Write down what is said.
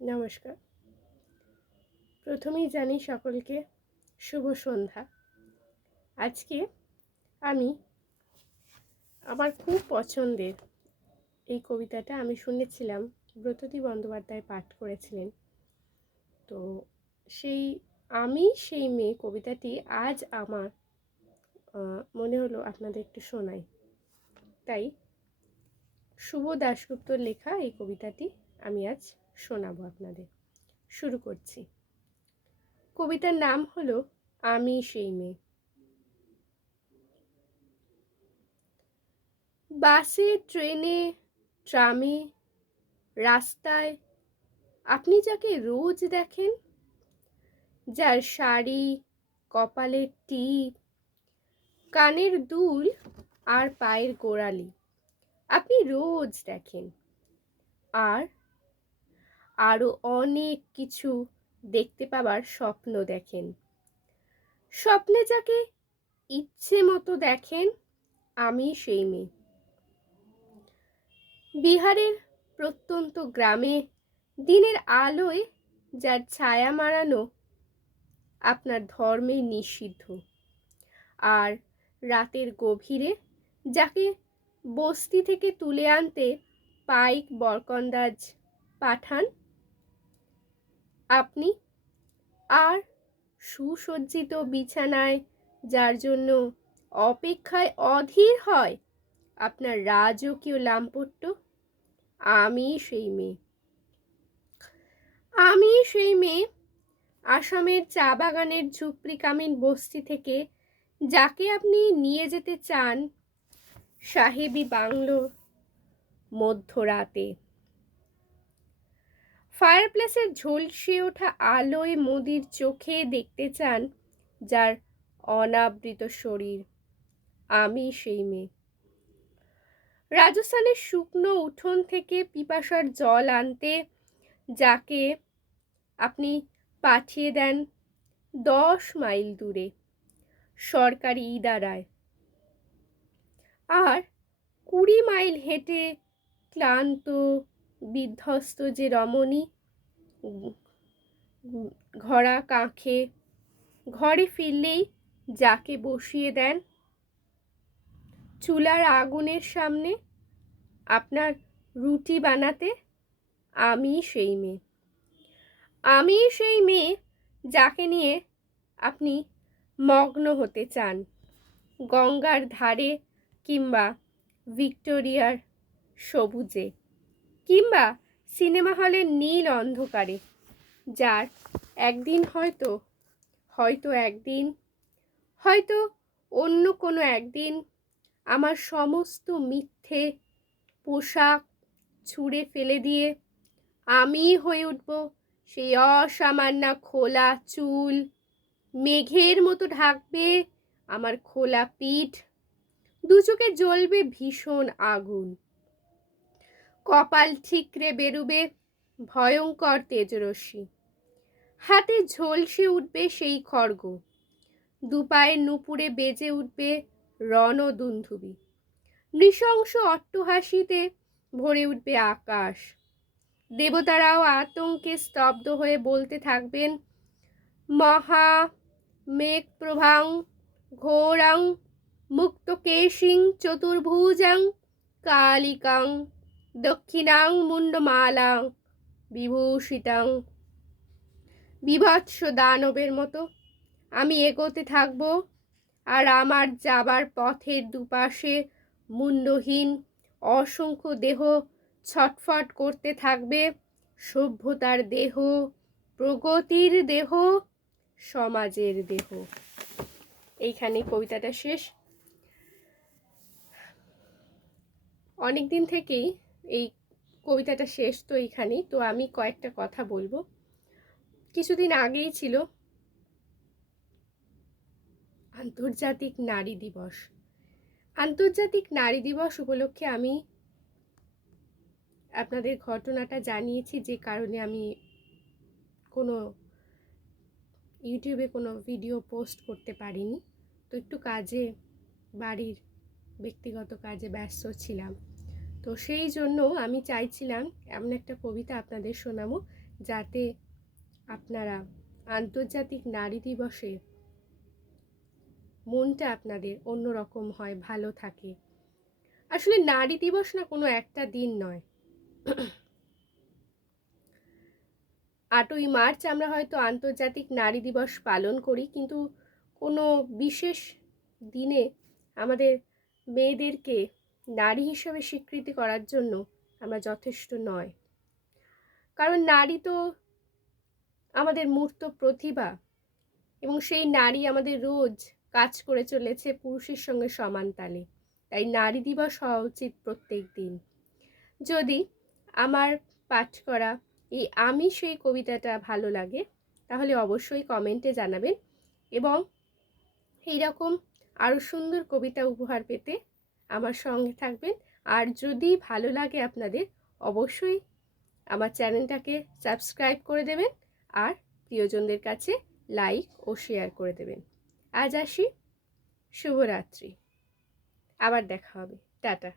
নমস্কার। প্রথমেই জানাই সকলকে শুভ সন্ধ্যা। আজকে আমি আমার খুব পছন্দের এই কবিতাটা আমি শুনেছিলাম ব্রততী বন্দ্যোপাধ্যায় পাঠ করেছিলেন। তো সেই আমি সেই মেয়ে কবিতাটি আজ আমার মনে হলো আপনাদের একটু শোনাই। তাই শুভ দাশগুপ্তর লেখা এই কবিতাটি আমি আজ শোনাবো আপনাদের। শুরু করছি। কবিতার নাম হলো আমি সেই মেয়ে। বাসে, ট্রেনে, ট্রামে, রাস্তায় আপনি যাকে রোজ দেখেন, যার শাড়ি, কপালের টিপ, কানের দুল আর পায়ের গোড়ালি আপনি রোজ দেখেন। আর আরো অনেক কিছু দেখতে পাবার স্বপ্ন দেখেন। স্বপ্নে যাকে ইচ্ছে মতো দেখেন, আমি সেই মেয়ে। বিহারের প্রত্যন্ত গ্রামে দিনের আলোয় যার ছায়া মারানো আপনার ধর্মে নিষিদ্ধ, আর রাতের গভীরে যাকে বস্তি থেকে তুলে আনতে পাইক বরকন্দাজ পাঠান আপনি, আর সুসজ্জিত বিছানায় যার জন্য অপেক্ষায় অধীর হয় আপনার রাজকীয় লাম্পট্য, আমি সেই মেয়ে। আমি সেই মেয়ে আসামের চা বাগানের ঝুপড়ি কামিন বস্তি থেকে যাকে আপনি নিয়ে যেতে চান সাহেবি বাংলো মধ্যরাতে। ফায়ারপ্লেসের ঝলসে ওঠা আলোয় মোদির চোখে দেখতে চান যার অনাবৃত শরীর, আমি সেই মেয়ে। রাজস্থানের শুকনো উঠোন থেকে পিপাসার জল আনতে যাকে আপনি পাঠিয়ে দেন 10 মাইল দূরে সরকারি ইদারায়, আর 20 মাইল হেঁটে ক্লান্ত বিধ্বস্ত যে রমণী ঘোড়া কাঁখে ঘরে ফিরলেই যাকে বসিয়ে দেন চুলার আগুনের সামনে আপনার রুটি বানাতে, আমি সেই মেয়ে। আমি সেই মেয়ে যাকে নিয়ে আপনি মগ্ন হতে চান গঙ্গার ধারে কিংবা ভিক্টোরিয়ার সবুজে কিংবা সিনেমা হলের নীল অন্ধকারে, যার একদিন হয়তো একদিন হয়তো অন্য কোনো একদিন আমার সমস্ত মিথ্যে পোশাক ছুঁড়ে ফেলে দিয়ে আমি হয়ে উঠব সেই অসামান্য খোলা চুল, মেঘের মতো ঢাকবে আমার খোলা পিঠ, দু চোখে জ্বলবে ভীষণ আগুন, কপাল ঠিকরে বেরুবে ভয়ঙ্কর তেজরশ্মি, হাতে ঝলসে উঠবে সেই খড়গ, দুপায়ের নুপুরে বেজে উঠবে রণদুন্ধুবি, নৃশংস অট্টহাসিতে ভরে উঠবে আকাশ, দেবতারাও আতঙ্কে স্তব্ধ হয়ে বলতে থাকবেন মহা মেঘ প্রভাং ঘোরাং মুক্তকেশিং চতুর্ভুজাং কালিকাং দক্ষিণাং মুন্ডমালাং বিভূষিতাং। বিভৎস দানবের মতো আমি এগোতে থাকব, আর আমার যাবার পথের দুপাশে মুন্ডহীন অসংখ্য দেহ ছটফট করতে থাকবে, সভ্যতার দেহ, প্রগতির দেহ, সমাজের দেহ। এইখানে কবিতাটা শেষ। অনেক দিন থেকেই এই কবিতাটা শেষ তো এইখানেই, তো আমি কয়েকটা কথা বলবো। কিছুদিন আগেই ছিল আন্তর্জাতিক নারী দিবস। আন্তর্জাতিক নারী দিবস উপলক্ষে আমি আপনাদের ঘটনাটা জানিয়েছি, যে কারণে আমি কোনো ইউটিউবে কোনো ভিডিও পোস্ট করতে পারিনি। তো একটু কাজে, বাড়ির ব্যক্তিগত কাজে ব্যস্ত ছিলাম। তো সেই জন্য আমি চাইছিলাম এমন একটা কবিতা আপনাদের শোনাবো যাতে আপনারা আন্তর্জাতিক নারী দিবসে মনটা আপনাদের অন্যরকম হয়, ভালো থাকে। আসলে নারী দিবস না কোনো একটা দিন নয়। 8ই মার্চ আমরা হয়তো আন্তর্জাতিক নারী দিবস পালন করি, কিন্তু কোনো বিশেষ দিনে আমাদের মেয়েদেরকে নারী হিসেবে স্বীকৃতি করার জন্য আমরা যথেষ্ট নয়। কারণ নারী তো আমাদের মূর্ত প্রতিভা, এবং সেই নারী আমাদের রোজ কাজ করে চলেছে পুরুষের সঙ্গে সমান তালে। তাই নারী দিবস হওয়া উচিত প্রত্যেক দিন। যদি আমার পাঠ করা এই আমি সেই কবিতাটা ভালো লাগে, তাহলে অবশ্যই কমেন্টে জানাবেন, এবং এইরকম আরও সুন্দর কবিতা উপহার পেতে আমার সঙ্গে থাকবেন। আর যদি ভালো লাগে আপনাদের, অবশ্যই আমার চ্যানেলটাকে সাবস্ক্রাইব করে দেবেন, আর প্রিয়জনদের কাছে লাইক ও শেয়ার করে দেবেন। আজ আসি, শুভরাত্রি, আবার দেখা হবে, টাটা।